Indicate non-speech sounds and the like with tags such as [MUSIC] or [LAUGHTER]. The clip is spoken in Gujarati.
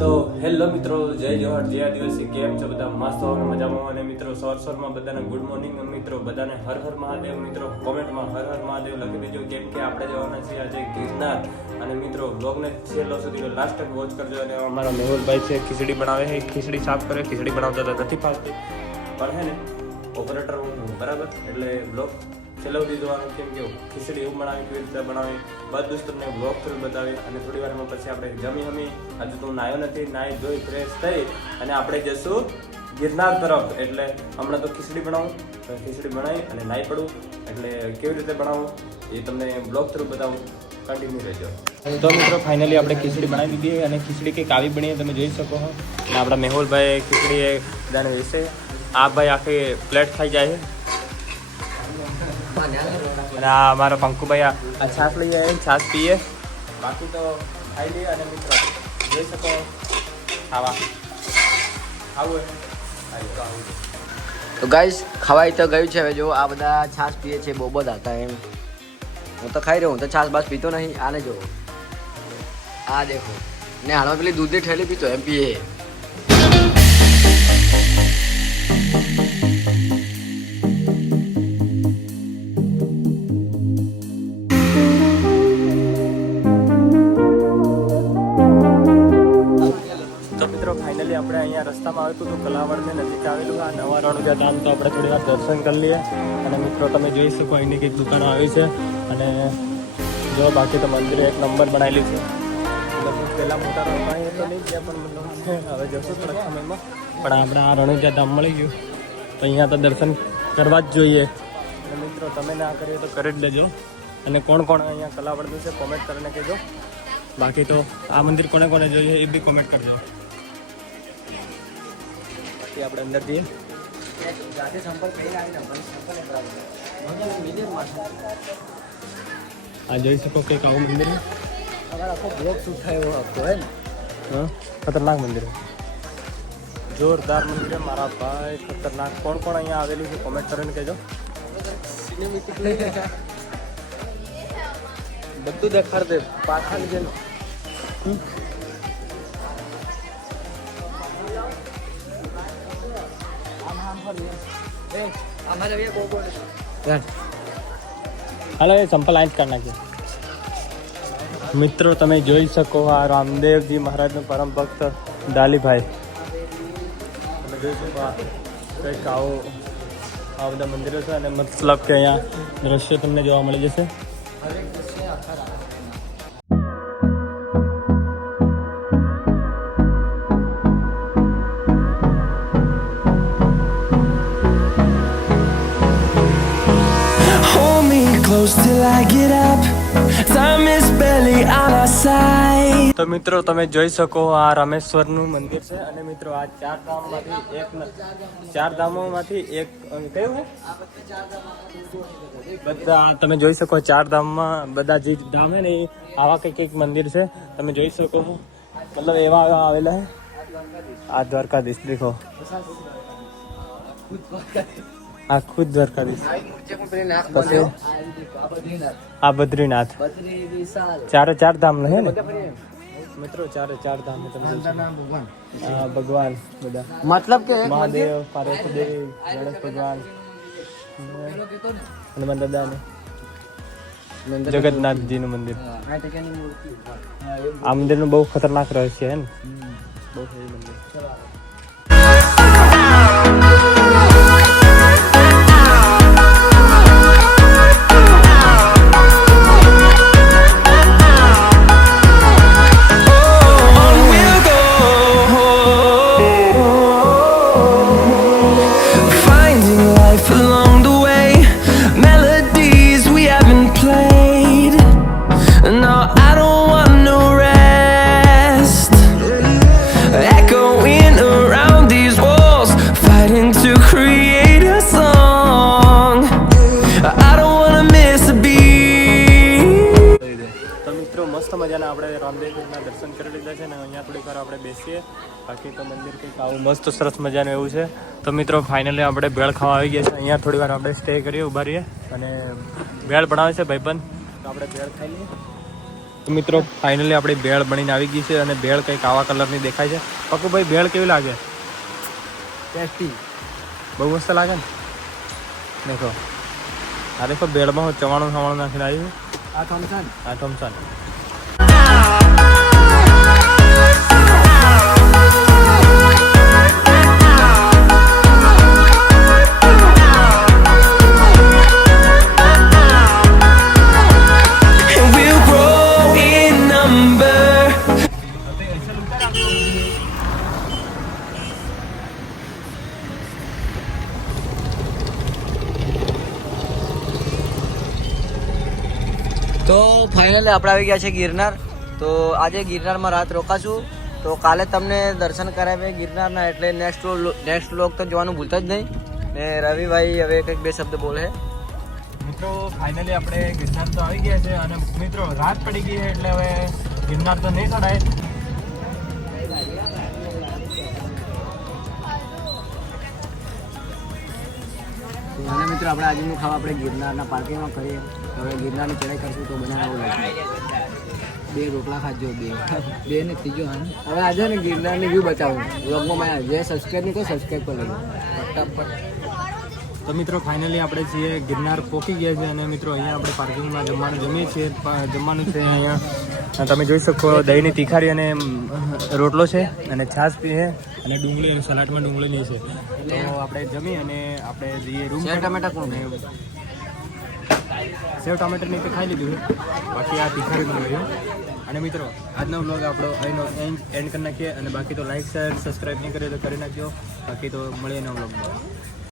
તો હેલો મિત્રો, જય જોહર જય દિવસે કેમ છો બધા? મસ્ત હોવ મજામાં અને મિત્રો? સોર સોરમાં બધાને ગુડ મોર્નિંગ મિત્રો, બધાને હર હર મહાદેવ મિત્રો. કોમેન્ટમાં હર હર મહાદેવ લખી દેજો કેમ કે આપણે જવાના છીએ આજે ગિરનાર. અને મિત્રો બ્લોગને છેલ્લો સુધી લાસ્ટ તક વોચ કરજો અને અમારા મેહુલભાઈ છે, ખીચડી બનાવે છે, ખીચડી સાફ કરે, ખીચડી બનાવતા નથી ફાવતી. પણ હે ને ઓપરેટર બરાબર, એટલે બ્લોગ છેલ્લો સુધી કેમ કે ખીચડી એવું બનાવી કેવી રીતે બનાવી બધું જ તમને બ્લોગ થ્રુ બતાવી, અને થોડી વારમાં પછી આપણે જમી હમી. હજુ તો નાયો નથી નાહી ધોઈ ફ્રેશ થઈ, અને આપણે જશું ગિરનાર તરફ. એટલે હમણાં તો ખીચડી બનાવું ખીચડી બનાવી અને નાહી પડું, એટલે કેવી રીતે બનાવું એ તમને બ્લોગ થ્રુ બતાવું. કન્ટિન્યુ રહેજો. તો મિત્રો ફાઇનલી આપણે ખીચડી બનાવી દીધી, અને ખીચડી કંઈક આવી બની તમે જોઈ શકો અને આપણા મેહુલભાઈ ખીચડી બધાને વેચે. આ ભાઈ આખી પ્લેટ ખાઈ જાય છે અને આ અમારા પંકુભાઈ આ આ છાશ લઈ જાય છાશ પીએ બાકી તો ખાઈ લઈએ અને મિત્રો જોઈ શકો ખાવા આવું આવું તો ગાઈસ ખવાય તો ગયું છે. હવે જો આ બધા છાશ પીએ છે, બહુ બધા હતા એમ. હું તો ખાઈ રહ્યો, હું તો છાશ બાસ પીતો નહીં. આને જો આ દેખો. ને હાલમાં પેલી દૂધની ઠેલી પીતો એમ પીએ. આપણે અહીંયા રસ્તામાં આવ્યું હતું કલાવડને નજીક આવેલું. આ નવા રણુજા ધામ તો આપણે થોડી વાર દર્શન કરી લઈએ. અને મિત્રો, તમે જોઈ શકો અહીંની કંઈક દુકાન આવી છે. અને જો બાકી તો મંદિરે એક નંબર બનાવેલી છે. પહેલાં મોટા રણમાં તો નહીં પણ હવે જશું થોડાક સમયમાં. પણ આપણે આ રણુજા ધામ મળી ગયું. તો અહીંયા તો દર્શન કરવા જ જોઈએ. અને મિત્રો, તમે ના કરીએ તો કરી જ લેજો. અને કોણ કોણ અહીંયા કલાવડનું છે કોમેન્ટ કરીને કહેજો. બાકી તો આ મંદિર કોને કોને જોઈએ એ બી કોમેન્ટ કરજો. બાકી આપણે અંદર જઈએ આ જોઈ શકો કે આવું મંદિર. આખો બ્લોક શૂટ થાય હતો હે હા? ખતરનાક મંદિર જોરદાર મંદિર છે મારા ભાઈ ખતરનાક. કોણ કોણ અહીંયા આવેલું છે? કોમેન્ટ કરીને કહેજો. [LAUGHS] બધું દેખાડ દે પાછળ જે હાલો, એ સંપલ આઈ જ કરી નાખીએ મિત્રો, તમે જોઈ શકો આ રામદેવજી મહારાજનો પરમ ભક્ત ડાલીભાઈ. તમે જોઈ શકો કંઈક આવો આ બધા મંદિરો છે અને મતલબ કે અહીંયા દ્રશ્યો તમને જોવા મળી જશે. તો મિત્રો, તમે જોઈ શકો આ રામેશ્વરનું મંદિર છે. અને મિત્રો, આ ચાર ધામમાંથી એક ચાર ધામોમાંથી એક કયું છે? બધા તમે જોઈ શકો ચાર ધામમાં બધા જે ધામ છે ને, એ આવા કંઈક એક મંદિર છે. તમે જોઈ શકો મતલબ એવા એવા આવેલા છે. આ દ્વારકાધીશ, દેખો. આ ખુદ દ્વારકાધીશ પછી આ બદ્રીનાથ ચારે ચાર ધામ હે ને મિત્રો ચારે ચાર ધામ તમે જોઈ શકો. આ ભગવાન બધા મતલબ કે એક મહાદેવ પાર્વતી દેવી ગણેશ ભગવાન હનુમાન દાદા ને જગન્નાથજી નું મંદિર। આ મંદિરનું બહુ ખતરનાક રહસ્ય છે ને? બહુ heavy મંદિર. મજાના. આપણે રામદેવના દર્શન કરી લીધા છે ને અહીંયા થોડીક વાર આપણે બેસીએ. બાકી તો મંદિર કંઈક આવું મસ્ત સરસ મજાનું એવું છે. તો મિત્રો ફાઇનલી આપણે ભેળ ખાવા આવી ગયા છે. અહીંયા થોડી વાર આપણે સ્ટે કરીએ રહીએ. અને ભેળ બનાવે છે ભાઈબંધ. તો આપણે ભેળ ખાઈ લઈએ. મિત્રો ફાઇનલી આપણી ભેળ બનીને આવી ગઈ છે અને ભેળ કંઈક આવા કલરની દેખાય છે. પક્કુભાઈ ભેળ કેવી લાગે? ટેસ્ટી બહુ મસ્ત લાગે ને? દેખો. આ દેખો ભેળમાં હું ચવાણું સવાણું નાખીને આવ્યું આ થમસન આ થોમસન તો ફાઇનલી આપણે આવી ગયા છે ગિરનાર. તો આજે ગિરનારમાં રાત રોકાશું. તો કાલે તમને દર્શન કરાવીએ ગિરનારના એટલે નેક્સ્ટ નેક્સ્ટ લોક તો જોવાનું ભૂલતા જ નહીં. ને રવિભાઈ હવે કંઈક બે શબ્દ બોલે. મિત્રો ફાઇનલી આપણે ગિરનાર તો આવી ગયા છે અને મિત્રો રાત પડી ગઈ છે એટલે હવે ગિરનાર તો નહીં ચડાય અને મિત્રો આપણે આજનું ખાવા આપણે ગિરનારના પાર્કિંગમાં કરીએ હવે ગિરનારની ચડાઈ કરશું તો બનાવવું લાગે બે રોટલા ખાજો બે. બે ને ત્રીજો હા હવે આજે ને ગિરનારની વ્યૂ બતાવું. વ્લોગમાં મેં જે સબસ્ક્રાઈબ નહીં તો સબસ્ક્રાઈબ કરી લેજો. ફટાફટ. તો મિત્રો ફાઇનલી આપણે છીએ ગિરનાર પોકી ગયા છે અને મિત્રો અહીંયા આપણે પાર્કિંગમાં જમવાનું જમીએ છીએ. પ- જમવાનું છે અહીંયા. તમે જોઈ શકો દહીંની તીખારી અને રોટલો છે અને છાશ છે અને ડુંગળી અને સલાડમાં ડુંગળી છે. તો આપણે જમી અને આપણે જઈએ રૂમ ટમેટા કોણ? સેવ ટામેટરની ખાઈ લીધું બાકી આ તીખારી બનાવ્યું અને મિત્રો, આજનો બ્લોગ આપણો અહીંનો એન્ડ એન્ડ કરી નાખીએ. અને બાકી તો લાઈક શેર સબસ્ક્રાઈબ નહીં કરે તો કરી નાખજો. બાકી તો મળીએ નવા વ્લોગમાં